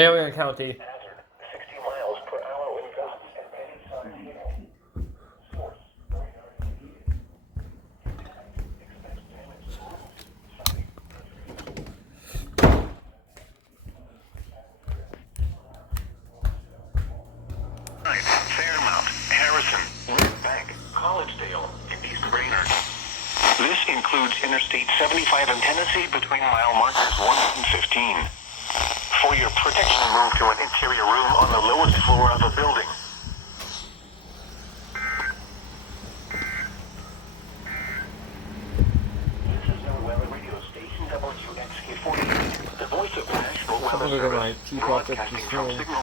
Yeah, we're gonna count D. Hazard, 60 miles per hour wind gusts at any time. Source, expects damage to Fairmount, Harrison, Red Bank, Collegedale, and East Brainerd. This includes Interstate 75 in Tennessee between mile markers 1 and 15. For your protection, move to an interior room on the lowest floor of the building. This is your weather radio station WXK48, the voice of the National I'm Weather gonna look at my Service, G-Pop broadcasting from Signal